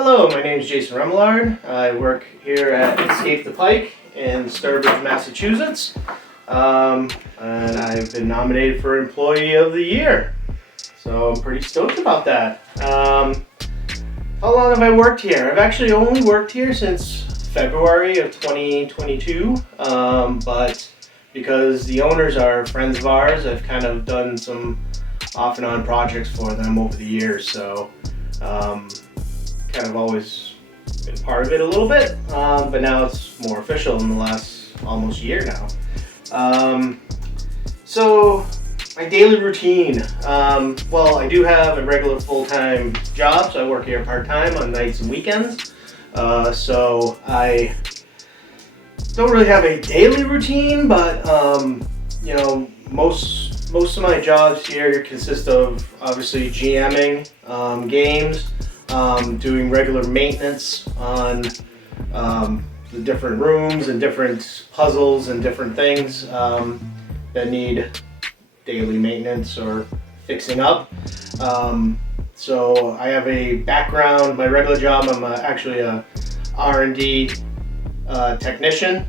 Hello, my name is Jason Remillard. I work here at Escape the Pike in Sturbridge, Massachusetts. And I've been nominated for Employee of the Year. So I'm pretty stoked about that. How long have I worked here? I've actually only worked here since February of 2022. But because the owners are friends of ours, I've kind of done some off and on projects for them over the years. So kind of always been part of it a little bit, but now it's more official in the last almost year now. So my daily routine, well, I do have a regular full-time job, so I work here part-time on nights and weekends. So I don't really have a daily routine, but you know, most of my jobs here consist of obviously GMing games, doing regular maintenance on the different rooms and different puzzles and different things that need daily maintenance or fixing up. So I have a background, my regular job, I'm actually a R&D technician.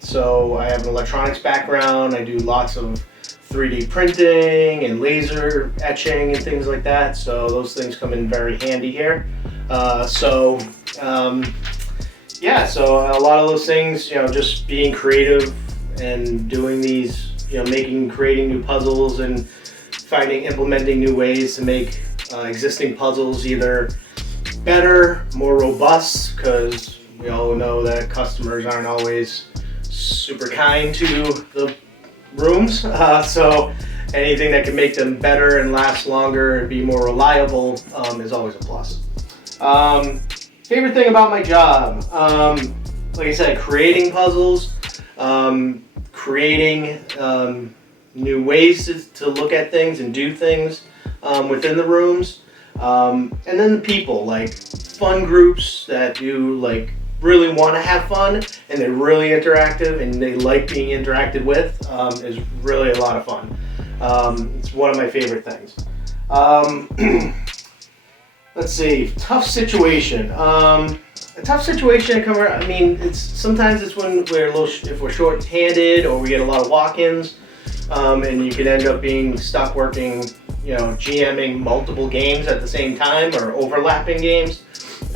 So I have an electronics background. I do lots of 3D printing and laser etching and things like that. So those things come in very handy here. Yeah, so a lot of those things, you know, just being creative and doing these, you know, creating new puzzles and implementing new ways to make existing puzzles either better, more robust, because we all know that customers aren't always super kind to the rooms, so anything that can make them better and last longer and be more reliable is always a plus. Favorite thing about my job, like I said, creating puzzles, creating new ways to look at things and do things within the rooms, and then the people, like fun groups that do like really want to have fun and they're really interactive and they like being interacted with, is really a lot of fun. It's one of my favorite things. Let's see, tough situation. A tough situation, I mean, sometimes it's when if we're short-handed or we get a lot of walk-ins, and you could end up being stuck working, you know, GMing multiple games at the same time or overlapping games.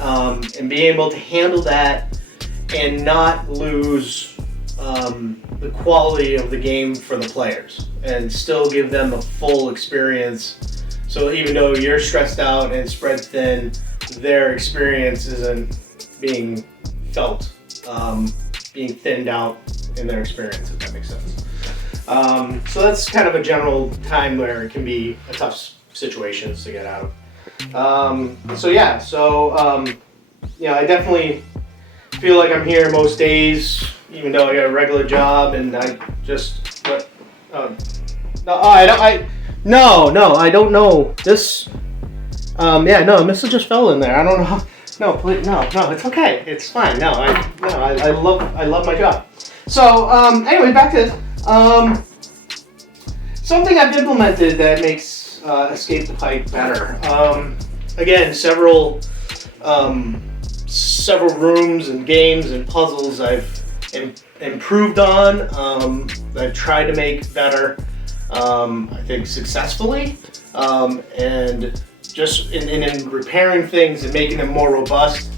And being able to handle that and not lose the quality of the game for the players and still give them a full experience. So even though you're stressed out and spread thin, their experience isn't being felt, being thinned out in their experience, if that makes sense. So that's kind of a general time where it can be a tough situations to get out of. You know, I definitely feel like I'm here most days, even though I got a regular job, and I just, I don't know. This, Mr. just fell in there. I don't know. No, please, no, it's okay. It's fine. I love my job. So, anyway, back to this. Something I've implemented that makes Escape the Pike better. Again, several rooms and games and puzzles I've improved on. I've tried to make better, I think successfully, and just in repairing things and making them more robust,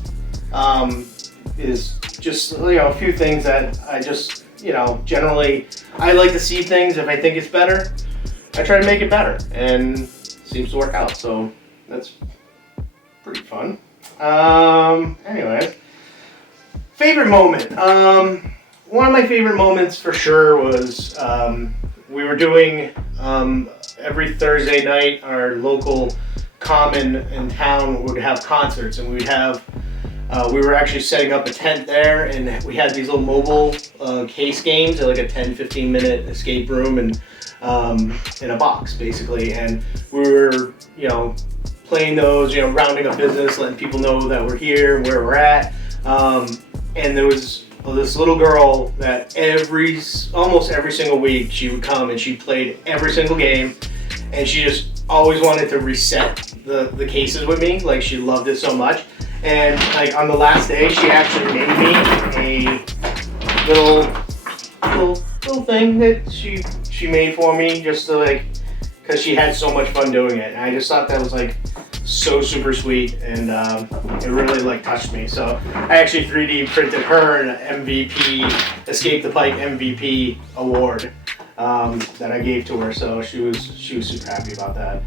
is just, you know, a few things that I just, you know, generally I like to see things. If I think it's better, I try to make it better, and it seems to work out. So that's pretty fun. Anyway, favorite moment. One of my favorite moments for sure was we were doing every Thursday night, our local common in town would have concerts, and we were actually setting up a tent there, and we had these little mobile case games, like a 10-15 minute escape room and in a box basically, and we were, you know, playing those, you know, rounding up business, letting people know that we're here and where we're at. And there was this little girl that almost every single week she would come and she played every single game, and she just always wanted to reset the cases with me. Like, she loved it so much. And like on the last day, she actually made me a little thing that she made for me, just to like, because she had so much fun doing it. And I just thought that was like so super sweet, and it really like touched me. So I actually 3D printed her an MVP, Escape the Pike MVP award that I gave to her. So she was super happy about that.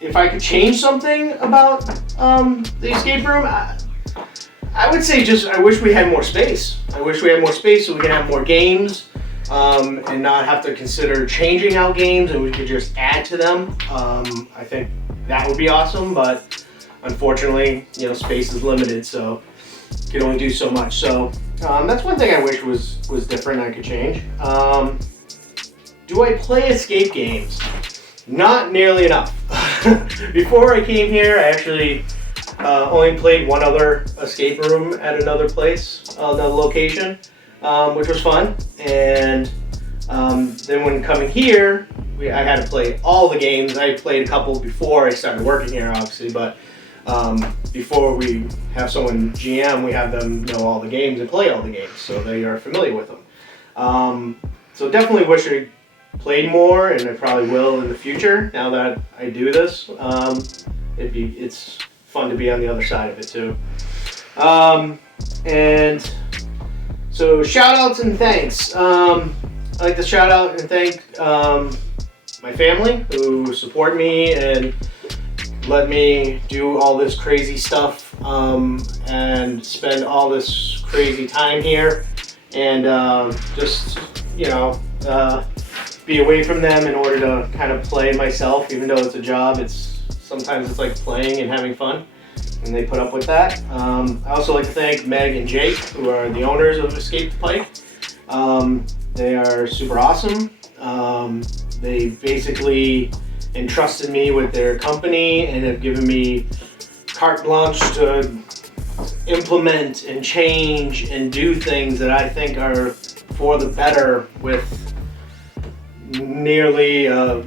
If I could change something about the escape room, I would say just I wish we had more space. I wish we had more space so we can have more games. And not have to consider changing out games, and we could just add to them. I think that would be awesome, but unfortunately, you know, space is limited, so you can only do so much. So that's one thing I wish was different. I could change. Do I play escape games? Not nearly enough. Before I came here, I actually only played one other escape room at another place, another location. Which was fun, and then when coming here, I had to play all the games. I played a couple before I started working here, obviously, but before we have someone GM, we have them know all the games and play all the games, so they are familiar with them. So definitely wish I played more, and I probably will in the future. Now that I do this, it's fun to be on the other side of it too. And so shout outs and thanks. I'd like to shout out and thank my family who support me and let me do all this crazy stuff and spend all this crazy time here, and just, you know, be away from them in order to kind of play myself. Even though it's a job, sometimes it's like playing and having fun, and they put up with that. I also like to thank Meg and Jake, who are the owners of Escape the Pike. They are super awesome. They basically entrusted me with their company and have given me carte blanche to implement and change and do things that I think are for the better, with nearly a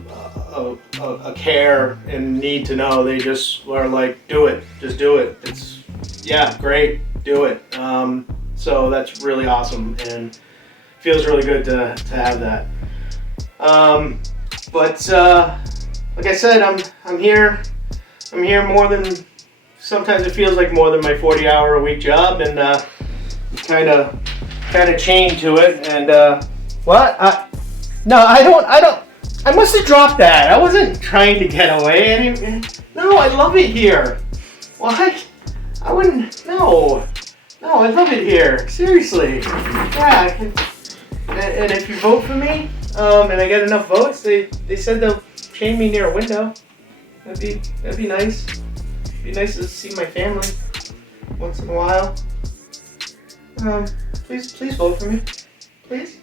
care and need to know. They just are like, do it, just do it. It's, yeah, great, do it. So that's really awesome and feels really good to have that. But like I said, I'm here more than, sometimes it feels like more than my 40-hour-a-week job, and kind of chained to it. And what? No, I don't. I must have dropped that. I wasn't trying to get away. No, I love it here. Why? I wouldn't. No, I love it here. Seriously. Yeah. And if you vote for me, and I get enough votes, they said they'll chain me near a window. That'd be nice. It'd be nice to see my family once in a while. Please vote for me. Please.